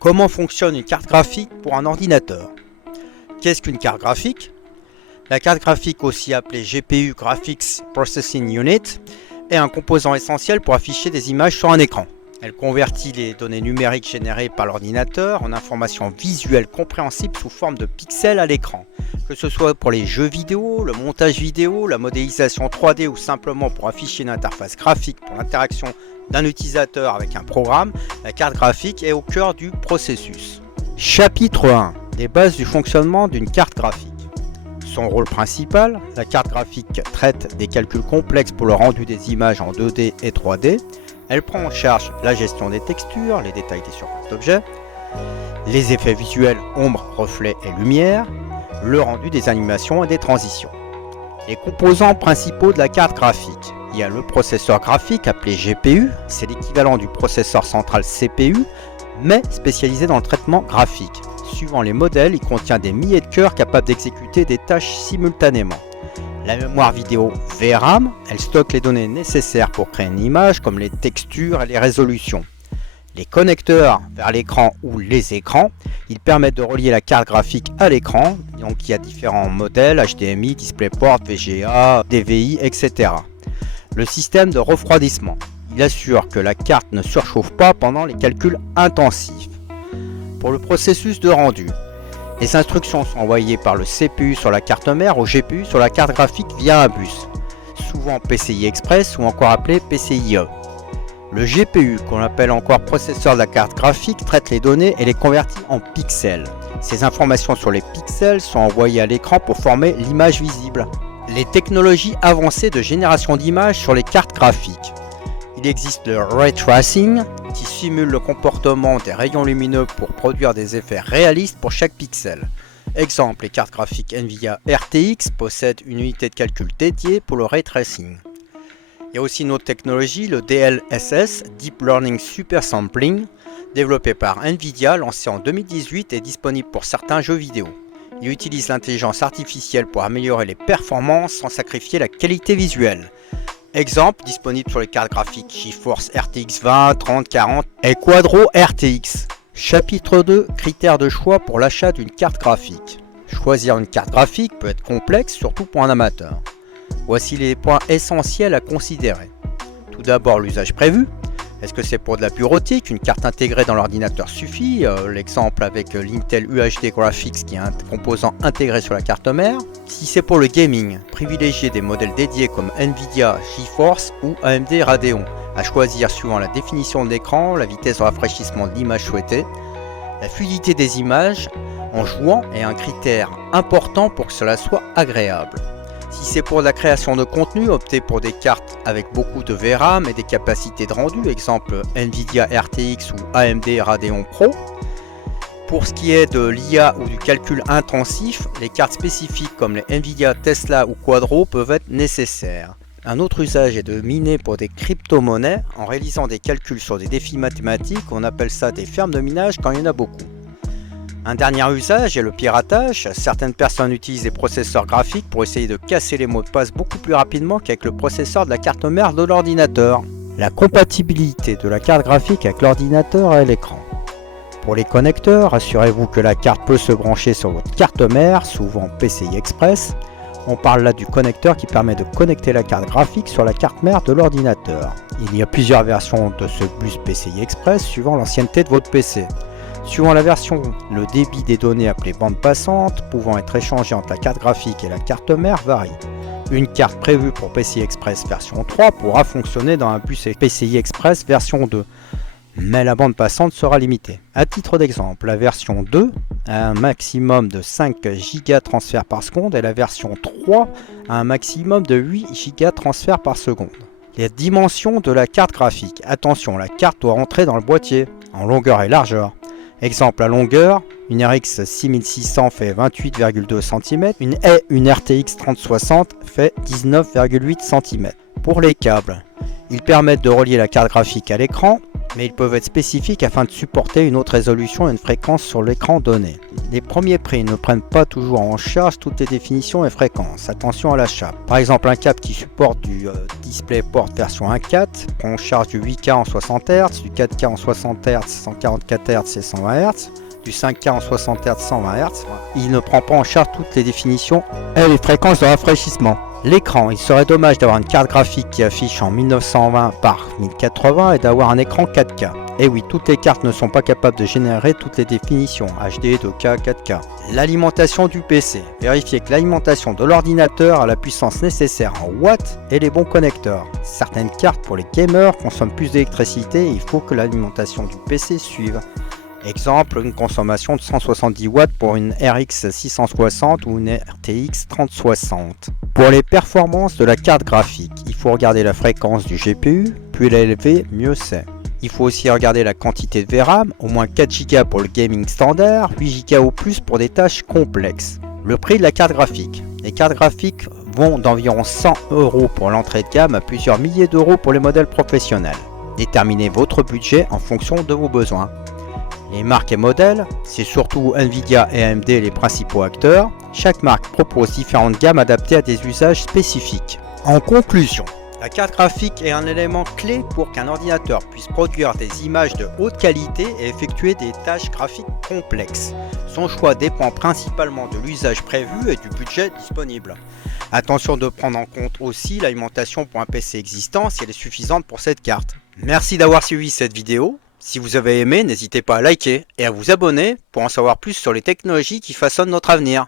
Comment fonctionne une carte graphique pour un ordinateur? Qu'est-ce qu'une carte graphique? La carte graphique, aussi appelée GPU Graphics Processing Unit, est un composant essentiel pour afficher des images sur un écran. Elle convertit les données numériques générées par l'ordinateur en informations visuelles compréhensibles sous forme de pixels à l'écran. Que ce soit pour les jeux vidéo, le montage vidéo, la modélisation 3D ou simplement pour afficher une interface graphique pour l'interaction d'un utilisateur avec un programme, la carte graphique est au cœur du processus. Chapitre 1. Les bases du fonctionnement d'une carte graphique. Son rôle principal, la carte graphique traite des calculs complexes pour le rendu des images en 2D et 3D. Elle prend en charge la gestion des textures, les détails des surfaces d'objets, les effets visuels, ombres, reflets et lumière, le rendu des animations et des transitions. Les composants principaux de la carte graphique. Il y a le processeur graphique appelé GPU, c'est l'équivalent du processeur central CPU, mais spécialisé dans le traitement graphique. Suivant les modèles, il contient des milliers de cœurs capables d'exécuter des tâches simultanément. La mémoire vidéo VRAM, elle stocke les données nécessaires pour créer une image comme les textures et les résolutions. Les connecteurs vers l'écran ou les écrans, ils permettent de relier la carte graphique à l'écran. Donc il y a différents modèles, HDMI, DisplayPort, VGA, DVI, etc. Le système de refroidissement, il assure que la carte ne surchauffe pas pendant les calculs intensifs. Pour le processus de rendu, les instructions sont envoyées par le CPU sur la carte mère au GPU sur la carte graphique via un bus, souvent PCI Express ou encore appelé PCIe. Le GPU, qu'on appelle encore processeur de la carte graphique, traite les données et les convertit en pixels. Ces informations sur les pixels sont envoyées à l'écran pour former l'image visible. Les technologies avancées de génération d'images sur les cartes graphiques. Il existe le Ray Tracing, qui simule le comportement des rayons lumineux pour produire des effets réalistes pour chaque pixel. Exemple, les cartes graphiques Nvidia RTX possèdent une unité de calcul dédiée pour le Ray Tracing. Il y a aussi une autre technologie, le DLSS, Deep Learning Super Sampling, développé par Nvidia, lancé en 2018 et disponible pour certains jeux vidéo. Il utilise l'intelligence artificielle pour améliorer les performances sans sacrifier la qualité visuelle. Exemple, disponible sur les cartes graphiques GeForce RTX 20, 30, 40 et Quadro RTX. Chapitre 2, critères de choix pour l'achat d'une carte graphique. Choisir une carte graphique peut être complexe, surtout pour un amateur. Voici les points essentiels à considérer. Tout d'abord, l'usage prévu. Est-ce que c'est pour de la bureautique? Une carte intégrée dans l'ordinateur suffit. L'exemple avec l'Intel UHD Graphics qui est un composant intégré sur la carte mère. Si c'est pour le gaming, privilégiez des modèles dédiés comme Nvidia GeForce ou AMD Radeon, à choisir suivant la définition de l'écran, la vitesse de rafraîchissement de l'image souhaitée. La fluidité des images en jouant est un critère important pour que cela soit agréable. Si c'est pour la création de contenu, optez pour des cartes avec beaucoup de VRAM et des capacités de rendu, exemple Nvidia RTX ou AMD Radeon Pro. Pour ce qui est de l'IA ou du calcul intensif, les cartes spécifiques comme les Nvidia Tesla ou Quadro peuvent être nécessaires. Un autre usage est de miner pour des crypto-monnaies en réalisant des calculs sur des défis mathématiques. On appelle ça des fermes de minage quand il y en a beaucoup. Un dernier usage est le piratage. Certaines personnes utilisent des processeurs graphiques pour essayer de casser les mots de passe beaucoup plus rapidement qu'avec le processeur de la carte mère de l'ordinateur. La compatibilité de la carte graphique avec l'ordinateur et l'écran. Pour les connecteurs, assurez-vous que la carte peut se brancher sur votre carte mère, souvent PCI Express. On parle là du connecteur qui permet de connecter la carte graphique sur la carte mère de l'ordinateur. Il y a plusieurs versions de ce bus PCI Express suivant l'ancienneté de votre PC. Suivant la version, le débit des données appelées bande passante, pouvant être échangé entre la carte graphique et la carte mère, varie. Une carte prévue pour PCI Express version 3 pourra fonctionner dans un bus PCI Express version 2, mais la bande passante sera limitée. À titre d'exemple, la version 2 a un maximum de 5 Go transfert par seconde et la version 3 a un maximum de 8 Go transfert par seconde. Les dimensions de la carte graphique. Attention, la carte doit rentrer dans le boîtier en longueur et largeur. Exemple, à longueur, une RX 6600 fait 28,2 cm, une RTX 3060 fait 19,8 cm. Pour les câbles, ils permettent de relier la carte graphique à l'écran, mais ils peuvent être spécifiques afin de supporter une haute résolution et une fréquence sur l'écran donné. Les premiers prix ne prennent pas toujours en charge toutes les définitions et fréquences. Attention à l'achat. Par exemple, un câble qui supporte du DisplayPort version 1.4 prend en charge du 8K en 60 Hz, du 4K en 60 Hz, 144 Hz et 120 Hz, du 5K en 60 Hz, 120 Hz. Il ne prend pas en charge toutes les définitions et les fréquences de rafraîchissement. L'écran, il serait dommage d'avoir une carte graphique qui affiche en 1920 par 1080 et d'avoir un écran 4K. Et oui, toutes les cartes ne sont pas capables de générer toutes les définitions HD, 2K, 4K. L'alimentation du PC. Vérifiez que l'alimentation de l'ordinateur a la puissance nécessaire en watts et les bons connecteurs. Certaines cartes pour les gamers consomment plus d'électricité et il faut que l'alimentation du PC suive. Exemple, une consommation de 170 watts pour une RX 660 ou une RTX 3060. Pour les performances de la carte graphique, il faut regarder la fréquence du GPU, plus l'élever, mieux c'est. Il faut aussi regarder la quantité de VRAM, au moins 4 Go pour le gaming standard, 8 Go ou plus pour des tâches complexes. Le prix de la carte graphique. Les cartes graphiques vont d'environ 100 € pour l'entrée de gamme à plusieurs milliers d'euros pour les modèles professionnels. Déterminez votre budget en fonction de vos besoins. Les marques et modèles, c'est surtout Nvidia et AMD les principaux acteurs. Chaque marque propose différentes gammes adaptées à des usages spécifiques. En conclusion, la carte graphique est un élément clé pour qu'un ordinateur puisse produire des images de haute qualité et effectuer des tâches graphiques complexes. Son choix dépend principalement de l'usage prévu et du budget disponible. Attention de prendre en compte aussi l'alimentation pour un PC existant si elle est suffisante pour cette carte. Merci d'avoir suivi cette vidéo. Si vous avez aimé, n'hésitez pas à liker et à vous abonner pour en savoir plus sur les technologies qui façonnent notre avenir.